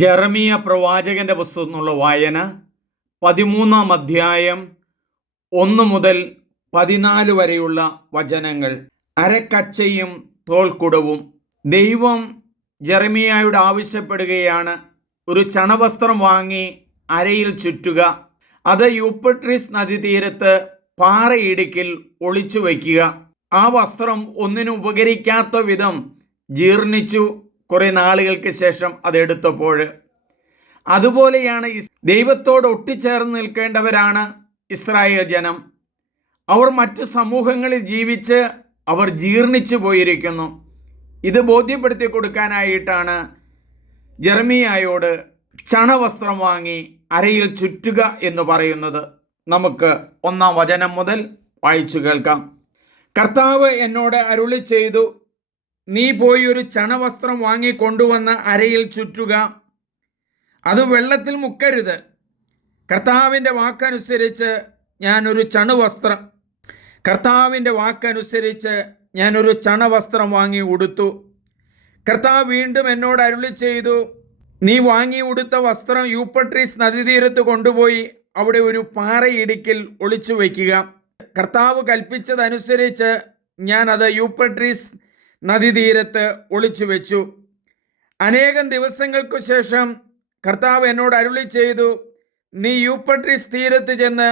ജെറമിയ പ്രവാചകന്റെ പുസ്തകം എന്നുള്ള വായന 13-ാം അധ്യായം 1 മുതൽ 14 വരെയുള്ള വചനങ്ങൾ. അരക്കച്ചയും തോൾക്കുടവും. ദൈവം ജെറമിയായോട് ആവശ്യപ്പെടുകയാണ്, ഒരു ചണവസ്ത്രം വാങ്ങി അരയിൽ ചുറ്റുക, അത് യൂഫ്രട്ടീസ് നദീതീരത്ത് പാറയിടുക്കിൽ ഒളിച്ചു വയ്ക്കുക. ആ വസ്ത്രം ഒന്നിനും ഉപകരിക്കാത്ത വിധം ജീർണിച്ചു. കുറെ നാളുകൾക്ക് ശേഷം അതെടുത്തപ്പോൾ അതുപോലെയാണ് ദൈവത്തോട് ഒട്ടിച്ചേർന്ന് നിൽക്കേണ്ടവരാണ് ഇസ്രായേൽ ജനം. അവർ മറ്റ് സമൂഹങ്ങളിൽ ജീവിച്ച് അവർ ജീർണിച്ചു പോയിരിക്കുന്നു. ഇത് ബോധ്യപ്പെടുത്തി കൊടുക്കാനായിട്ടാണ് ജെറമിയായോട് ചണവസ്ത്രം വാങ്ങി അരയിൽ ചുറ്റുക എന്ന് പറയുന്നത്. നമുക്ക് 1-ാം വചനം മുതൽ വായിച്ചു കേൾക്കാം. കർത്താവ് എന്നോട് അരുളി ചെയ്തു, നീ പോയി ഒരു ചണവസ്ത്രം വാങ്ങിക്കൊണ്ടുവന്ന് അരയിൽ ചുറ്റുക, അത് വെള്ളത്തിൽ മുക്കരുത്. കർത്താവിൻ്റെ വാക്കനുസരിച്ച് ഞാനൊരു ചണവസ്ത്രം വാങ്ങി ഉടുത്തു. കർത്താവ് വീണ്ടും എന്നോട് അരുളി ചെയ്തു, നീ വാങ്ങി ഉടുത്ത വസ്ത്രം യൂഫ്രട്ടീസ് നദീതീരത്ത് കൊണ്ടുപോയി അവിടെ ഒരു പാറയിടുക്കിൽ ഒളിച്ചു വയ്ക്കുക. കർത്താവ് കൽപ്പിച്ചതനുസരിച്ച് ഞാൻ അത് യൂഫ്രട്ടീസ് നദീതീരത്ത് ഒളിച്ചു വെച്ചു. അനേകം ദിവസങ്ങൾക്കു ശേഷം കർത്താവ് എന്നോട് അരുളി ചെയ്തു, നീ യൂഫ്രട്ടീസ് തീരത്ത് ചെന്ന്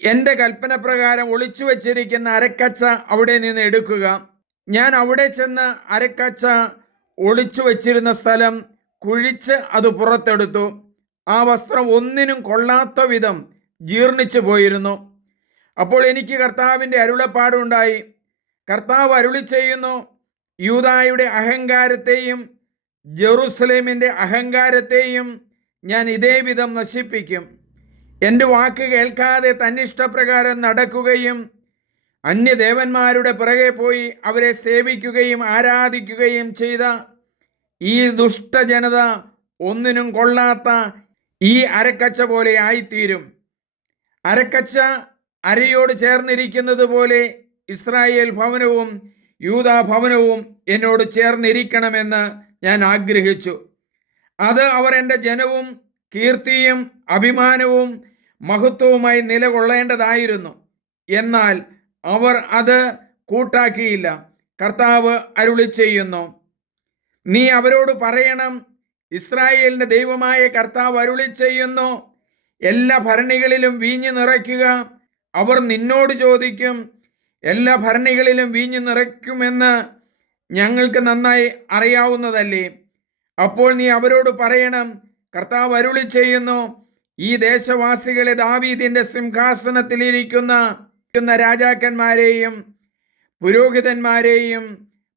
എൻ്റെ കൽപ്പന പ്രകാരം ഒളിച്ചു വച്ചിരിക്കുന്ന അരക്കച്ച അവിടെ നിന്ന് എടുക്കുക. ഞാൻ അവിടെ ചെന്ന് അരക്കച്ച ഒളിച്ചു വച്ചിരുന്ന സ്ഥലം കുഴിച്ച് അത് പുറത്തെടുത്തു. ആ വസ്ത്രം ഒന്നിനും കൊള്ളാത്ത വിധം ജീർണിച്ചു പോയിരുന്നു. അപ്പോൾ എനിക്ക് കർത്താവിൻ്റെ അരുളപ്പാടുണ്ടായി. കർത്താവ് അരുളി ചെയ്യുന്നു, യൂദായുടെ അഹങ്കാരത്തെയും ജെറുസലേമിൻ്റെ അഹങ്കാരത്തെയും ഞാൻ ഇതേ വിധം നശിപ്പിക്കും. എൻ്റെ വാക്ക് കേൾക്കാതെ തന്നിഷ്ടപ്രകാരം നടക്കുകയും അന്യദേവന്മാരുടെ പിറകെ പോയി അവരെ സേവിക്കുകയും ആരാധിക്കുകയും ചെയ്ത ഈ ദുഷ്ടജനത ഒന്നിനും കൊള്ളാത്ത ഈ അരക്കച്ച പോലെ ആയിത്തീരും. അരക്കച്ച അരയോട് ചേർന്നിരിക്കുന്നത് പോലെ ഇസ്രായേൽ ഭവനവും യൂദാ ഭവനവും എന്നോട് ചേർന്നിരിക്കണമെന്ന് ഞാൻ ആഗ്രഹിച്ചു. അത് അവർ എൻ്റെ ജനവും കീർത്തിയും അഭിമാനവും മഹത്വവുമായി നിലകൊള്ളേണ്ടതായിരുന്നു. എന്നാൽ അവർ അത് കൂട്ടാക്കിയില്ല. കർത്താവ് അരുളി ചെയ്യുന്നു, നീ അവരോട് പറയണം, ഇസ്രായേലിൻ്റെ ദൈവമായ കർത്താവ് അരുളി ചെയ്യുന്നു, എല്ലാ ഭരണികളിലും വീഞ്ഞ് നിറയ്ക്കുക. അവർ നിന്നോട് ചോദിക്കും, എല്ലാ ഭരണികളിലും വീഞ്ഞ് നിറയ്ക്കുമെന്ന് ഞങ്ങൾക്ക് നന്നായി അറിയാവുന്നതല്ലേ? അപ്പോൾ നീ അവരോട് പറയണം, കർത്താവ് അരുളി ചെയ്യുന്നു, ഈ ദേശവാസികളെ ദാവീദിൻ്റെ സിംഹാസനത്തിലിരിക്കുന്ന രാജാക്കന്മാരെയും പുരോഹിതന്മാരെയും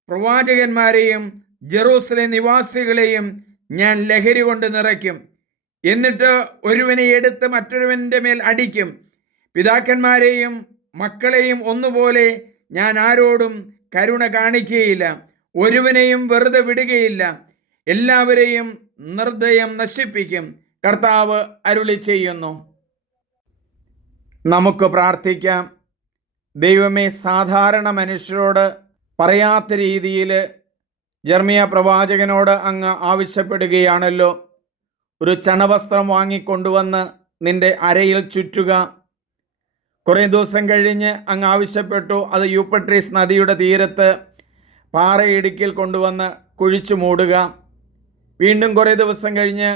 പ്രവാചകന്മാരെയും ജെറൂസലേം നിവാസികളെയും ഞാൻ ലഹരി കൊണ്ട് നിറയ്ക്കും. എന്നിട്ട് ഒരുവനെ എടുത്ത് മറ്റൊരുവൻ്റെ മേൽ അടിക്കും. പിതാക്കന്മാരെയും മക്കളെയും ഒന്നുപോലെ ഞാൻ ആരോടും കരുണ കാണിക്കുകയില്ല. ഒരുവനെയും വെറുതെ വിടുകയില്ല. എല്ലാവരെയും നിർദ്ദയം നശിപ്പിക്കും. കർത്താവ് അരുളി ചെയ്യുന്നു. നമുക്ക് പ്രാർത്ഥിക്കാം. ദൈവമേ, സാധാരണ മനുഷ്യരോട് പറയാത്ത രീതിയിൽ ജെറമിയ പ്രവാചകനോട് അങ്ങ് ആവശ്യപ്പെടുകയാണല്ലോ. ഒരു ചണവസ്ത്രം വാങ്ങിക്കൊണ്ടുവന്ന് നിന്റെ അരയിൽ ചുറ്റുക. കുറേ ദിവസം കഴിഞ്ഞ് അങ്ങ് ആവശ്യപ്പെട്ടു, അത് യൂഫ്രട്ടീസ് നദിയുടെ തീരത്ത് പാറയിടുക്കിൽ കൊണ്ടുവന്ന് കുഴിച്ചു മൂടുക. വീണ്ടും കുറേ ദിവസം കഴിഞ്ഞ്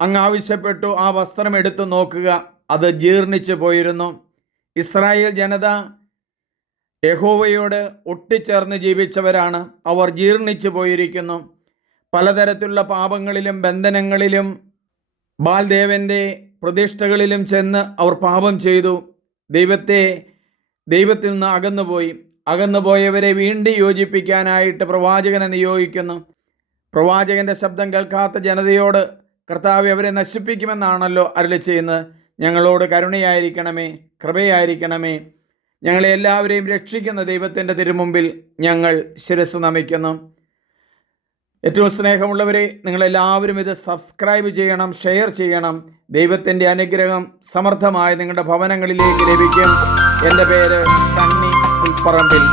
അങ്ങ് ആവശ്യപ്പെട്ടു, ആ വസ്ത്രം എടുത്തു നോക്കുക, അത് ജീർണിച്ചു പോയിരുന്നു. ഇസ്രായേൽ ജനത യഹോവയോട് ഒട്ടിച്ചേർന്ന് ജീവിച്ചവരാണ്. അവർ ജീർണിച്ചു പോയിരിക്കുന്നു. പലതരത്തിലുള്ള പാപങ്ങളിലും ബന്ധനങ്ങളിലും ബാൽദേവൻ്റെ പ്രതിഷ്ഠകളിലും ചെന്ന് അവർ പാപം ചെയ്തു. ദൈവത്തിൽ നിന്ന് അകന്നുപോയവരെ വീണ്ടും യോജിപ്പിക്കാനായിട്ട് പ്രവാചകനെ നിയോഗിക്കുന്നു. പ്രവാചകൻ്റെ ശബ്ദം കേൾക്കാത്ത ജനതയോട് കർത്താവ് അവരെ നശിപ്പിക്കുമെന്നാണല്ലോ അരുളി ചെയ്യുന്നത്. ഞങ്ങളോട് കരുണയായിരിക്കണമേ, കൃപയായിരിക്കണമേ. ഞങ്ങളെ എല്ലാവരെയും രക്ഷിക്കുന്ന ദൈവത്തിൻ്റെ തിരുമുമ്പിൽ ഞങ്ങൾ ശിരസ് നമിക്കുന്നു. ഏറ്റവും സ്നേഹമുള്ളവരെ, നിങ്ങളെല്ലാവരും ഇത് സബ്സ്ക്രൈബ് ചെയ്യണം, ഷെയർ ചെയ്യണം. ദൈവത്തിൻ്റെ അനുഗ്രഹം സമർത്ഥമായി നിങ്ങളുടെ ഭവനങ്ങളിലേക്ക് ലഭിക്കും. എൻ്റെ പേര് സണ്ണി പുൽപ്പറമ്പിൽ.